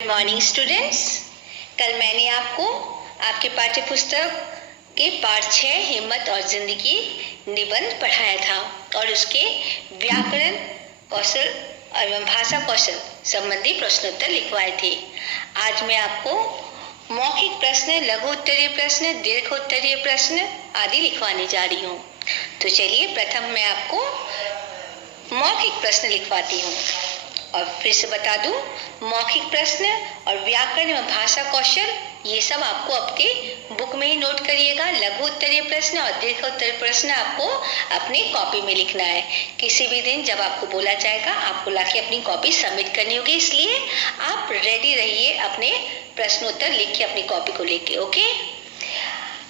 Good morning students. कल मैंने आपको आपके पाठ्य पुस्तक के पाठ 6 हिम्मत और जिंदगी निबंध पढ़ाया था और उसके व्याकरण कौशल एवं भाषा कौशल संबंधी प्रश्नोत्तर लिखवाए थे। आज मैं आपको मौखिक प्रश्न, लघु उत्तरीय प्रश्न, दीर्घ उत्तरीय प्रश्न आदि लिखवाने जा रही हूँ। तो चलिए प्रथम मैं आपको मौखिक प्रश्न लिखवाती हूँ और फिर से बता दूं, मौखिक प्रश्न और व्याकरण एवं भाषा कौशल ये सब आपको आपके बुक में ही नोट करिएगा। लघु उत्तरीय प्रश्न और दीर्घ उत्तरीय प्रश्न आपको अपनी कॉपी में लिखना है। किसी भी दिन जब आपको बोला जाएगा आपको लाके अपनी कॉपी सबमिट करनी होगी, इसलिए आप रेडी रहिए अपने प्रश्नोत्तर लिख के अपनी कॉपी को लेके। ओके,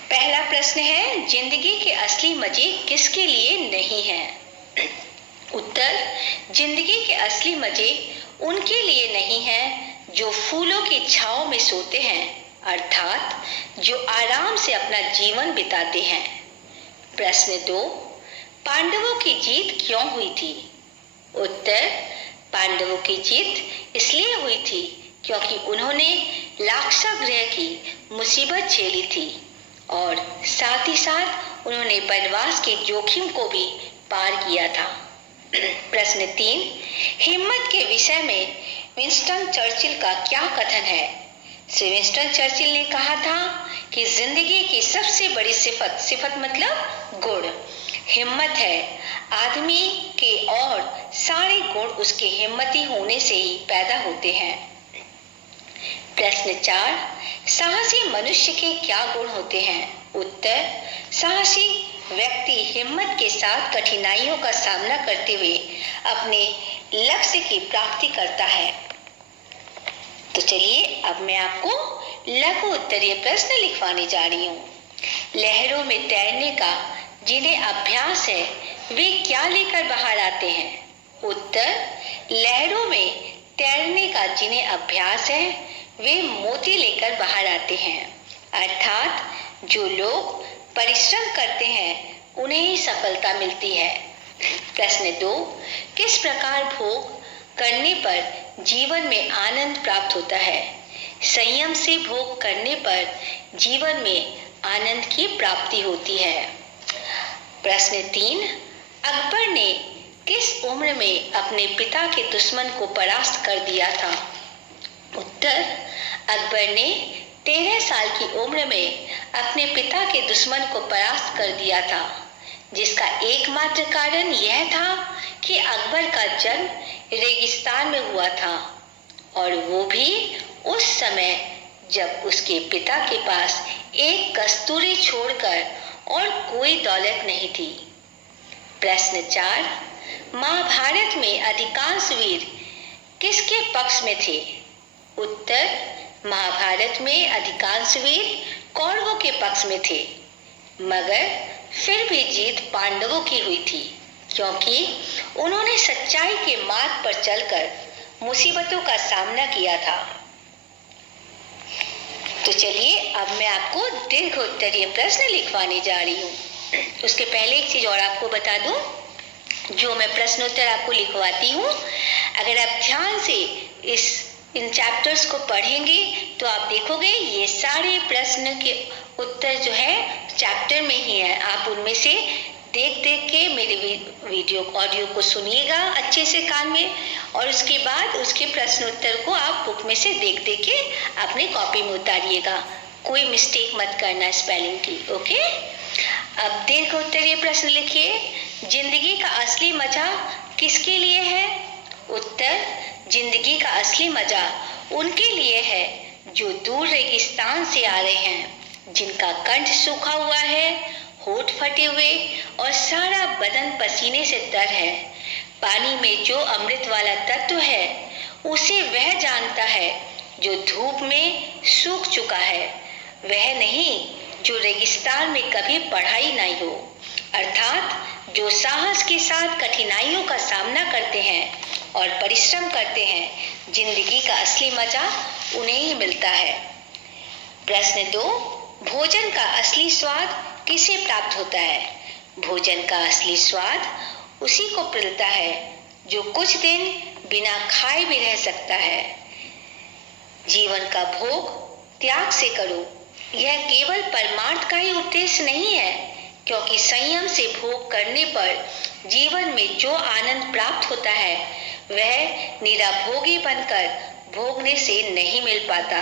पहला प्रश्न है, जिंदगी के असली मजे किसके लिए नहीं है? उत्तर, जिंदगी के असली मजे उनके लिए नहीं हैं जो फूलों की छांव में सोते हैं, अर्थात जो आराम से अपना जीवन बिताते हैं। प्रश्न 2, पांडवों की जीत क्यों हुई थी? उत्तर, पांडवों की जीत इसलिए हुई थी क्योंकि उन्होंने लाक्षागृह की मुसीबत झेली थी और साथ ही साथ उन्होंने वनवास के जोखिम को भी पार किया था। प्रश्न 3, हिम्मत के विषय में विंस्टन चर्चिल का क्या कथन है? विंस्टन चर्चिल ने कहा था कि जिंदगी की सबसे बड़ी सिफत मतलब गुण हिम्मत है। आदमी के और सारे गुण उसके हिम्मती होने से ही पैदा होते हैं। प्रश्न 4, साहसी मनुष्य के क्या गुण होते हैं? उत्तर, साहसी व्यक्ति हिम्मत के साथ कठिनाइयों का सामना करते हुए अपने लक्ष्य की प्राप्ति करता है। तो चलिए अब मैं आपको लघु उत्तरीय प्रश्न लिखवाने जा रही हूँ। लहरों में तैरने का जिन्हें अभ्यास है वे क्या लेकर बाहर आते हैं? उत्तर, लहरों में तैरने का जिन्हें अभ्यास है वे मोती लेकर बाहर आते हैं, अर्थात जो लोग परिश्रम करते हैं उन्हें ही सफलता मिलती है। प्रश्न 2, किस प्रकार भोग करने पर जीवन में आनंद प्राप्त होता है? संयम से भोग करने पर जीवन में आनंद की प्राप्ति होती है। प्रश्न 3, अकबर ने किस उम्र में अपने पिता के दुश्मन को परास्त कर दिया था? उत्तर, अकबर ने 13 साल की उम्र में अपने पिता के दुश्मन को परास्त कर दिया था, जिसका एकमात्र कारण यह था कि अकबर का जन्म रेगिस्तान में हुआ था और वो भी उस समय जब उसके पिता के पास एक कस्तूरी छोड़कर और कोई दौलत नहीं थी। प्रश्न 4, महाभारत में अधिकांश वीर किसके पक्ष में थे? उत्तर, महाभारत में अधिकांश वीर कौरवों के पक्ष में थे, मगर फिर भी जीत पांडवों की हुई थी क्योंकि उन्होंने सच्चाई के मार्ग पर चलकर मुसीबतों का सामना किया था। तो चलिए अब मैं आपको दीर्घ उत्तरीय प्रश्न लिखवाने जा रही हूँ। उसके पहले एक चीज और आपको बता दूं, जो मैं प्रश्नोत्तर आपको लिखवाती हूँ, अगर आप ध्यान से इन चैप्टर्स को पढ़ेंगे तो आप देखोगे ये सारे प्रश्न के उत्तर जो है चैप्टर में ही है। आप उनमें से देख के मेरे वीडियो ऑडियो को सुनिएगा अच्छे से कान में और उसके बाद उसके प्रश्नोत्तर को आप बुक में से देख के अपने कॉपी में उतारिएगा। कोई मिस्टेक मत करना स्पेलिंग की। ओके, अब दीर्घ उत्तरीय प्रश्न लिखिए, जिंदगी का असली मजा किसके लिए है? उत्तर, जिंदगी का असली मजा उनके लिए है जो दूर रेगिस्तान से आ रहे हैं, जिनका कंठ सूखा हुआ है, होठ फटे हुए और सारा बदन पसीने से तर है। पानी में जो अमृत वाला तत्व है उसे वह जानता है जो धूप में सूख चुका है, वह नहीं जो रेगिस्तान में कभी पढ़ाई नहीं हो, अर्थात जो साहस के साथ कठिनाइयों का सामना करते हैं और परिश्रम करते हैं, जिंदगी का असली मजा उन्हें ही मिलता है। प्रश्न 2, भोजन का असली स्वाद किसे प्राप्त होता है? भोजन का असली स्वाद उसी को मिलता है जो कुछ दिन बिना खाए भी रह सकता है। जीवन का भोग त्याग से करो। यह केवल परमार्थ का ही उद्देश्य नहीं है, क्योंकि संयम से भोग करने पर जीवन में जो आनंद प्राप्त होता है वह निराभोगी बनकर भोगने से नहीं मिल पाता।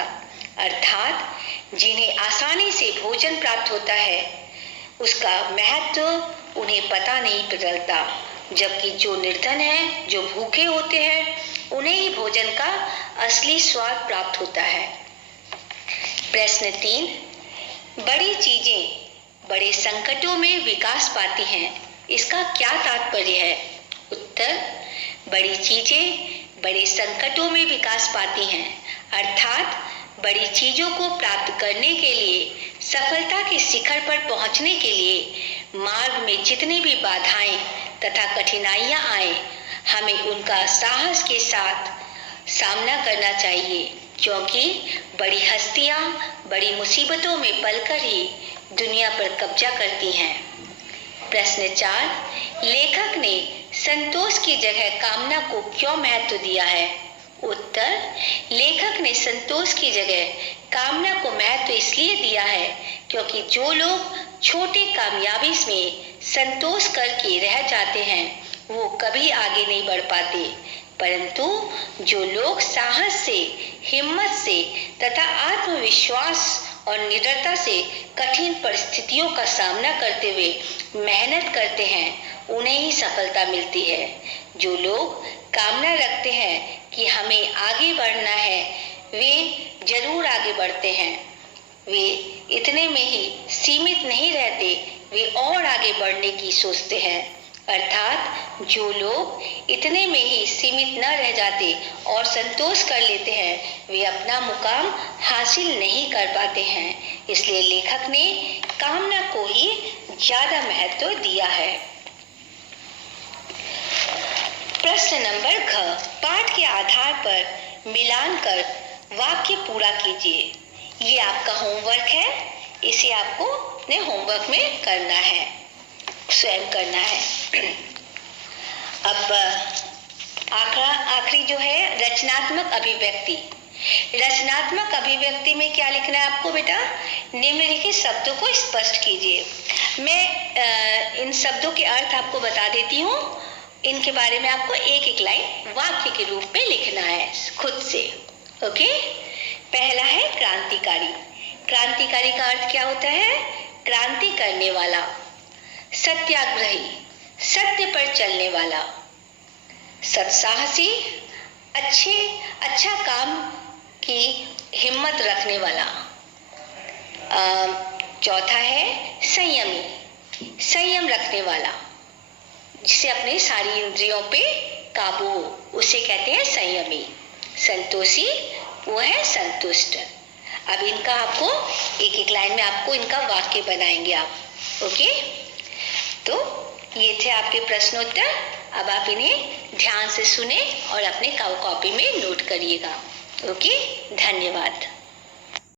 अर्थात जिन्हें आसानी से भोजन प्राप्त होता है उसका महत्व उन्हें पता नहीं चलता, जबकि जो निर्धन है, जो भूखे होते हैं, उन्हें ही भोजन का असली स्वाद प्राप्त होता है। प्रश्न 3, बड़ी चीजें बड़े संकटों में विकास पाती हैं, इसका क्या तात्पर्य है? उत्तर, बड़ी चीजें बड़े संकटों में विकास पाती हैं, अर्थात बड़ी चीजों को प्राप्त करने के लिए, सफलता के शिखर पर पहुंचने के लिए मार्ग में जितनी भी बाधाएं तथा कठिनाइयां आए, हमें उनका साहस के साथ सामना करना चाहिए, क्योंकि बड़ी हस्तियां बड़ी मुसीबतों में पलकर ही दुनिया पर कब्जा करती हैं। प्रश्न 4, लेखक ने संतोष की जगह कामना को क्यों महत्व दिया है? उत्तर, लेखक ने संतोष की जगह कामना को महत्व इसलिए दिया है क्योंकि जो लोग छोटी कामयाबी में संतोष करके रह जाते हैं वो कभी आगे नहीं बढ़ पाते, परंतु जो लोग साहस से, हिम्मत से तथा आत्मविश्वास और निडरता से कठिन परिस्थितियों का सामना करते हुए मेहनत करते हैं उन्हें ही सफलता मिलती है। जो लोग कामना रखते हैं कि हमें आगे बढ़ना है वे जरूर आगे बढ़ते हैं। वे इतने में ही सीमित नहीं रहते, वे और आगे बढ़ने की सोचते हैं। अर्थात जो लोग इतने में ही सीमित न रह जाते और संतोष कर लेते हैं वे अपना मुकाम हासिल नहीं कर पाते हैं। इसलिए लेखक ने कामना को ही ज्यादा महत्व दिया है। प्रश्न नंबर घ, पाठ के आधार पर मिलान कर वाक्य पूरा कीजिए। ये आपका होमवर्क है, इसे आपको अपने होमवर्क में करना है, स्वयं करना है। अब आखिरी जो है रचनात्मक अभिव्यक्ति। रचनात्मक अभिव्यक्ति में क्या लिखना है आपको बेटा? निम्नलिखित शब्दों को स्पष्ट कीजिए। मैं इन शब्दों के अर्थ आपको बता देती हूँ, इनके बारे में आपको एक एक लाइन वाक्य के रूप में लिखना है खुद से। ओके, पहला है क्रांतिकारी। क्रांतिकारी का अर्थ क्या होता है? क्रांति करने वाला। सत्याग्रही, सत्य पर चलने वाला। सत्साहसी, अच्छा काम की हिम्मत रखने वाला। चौथा है संयमी, संयम रखने वाला, जिसे अपने सारी इंद्रियों पे काबू हो, उसे कहते हैं संयमी। संतोषी, वो है संतुष्ट। अब इनका आपको एक एक लाइन में आपको इनका वाक्य बनाएंगे आप। ओके, तो ये थे आपके प्रश्नोत्तर। अब आप इन्हें ध्यान से सुने और अपने कॉपी में नोट करिएगा। ओके, धन्यवाद।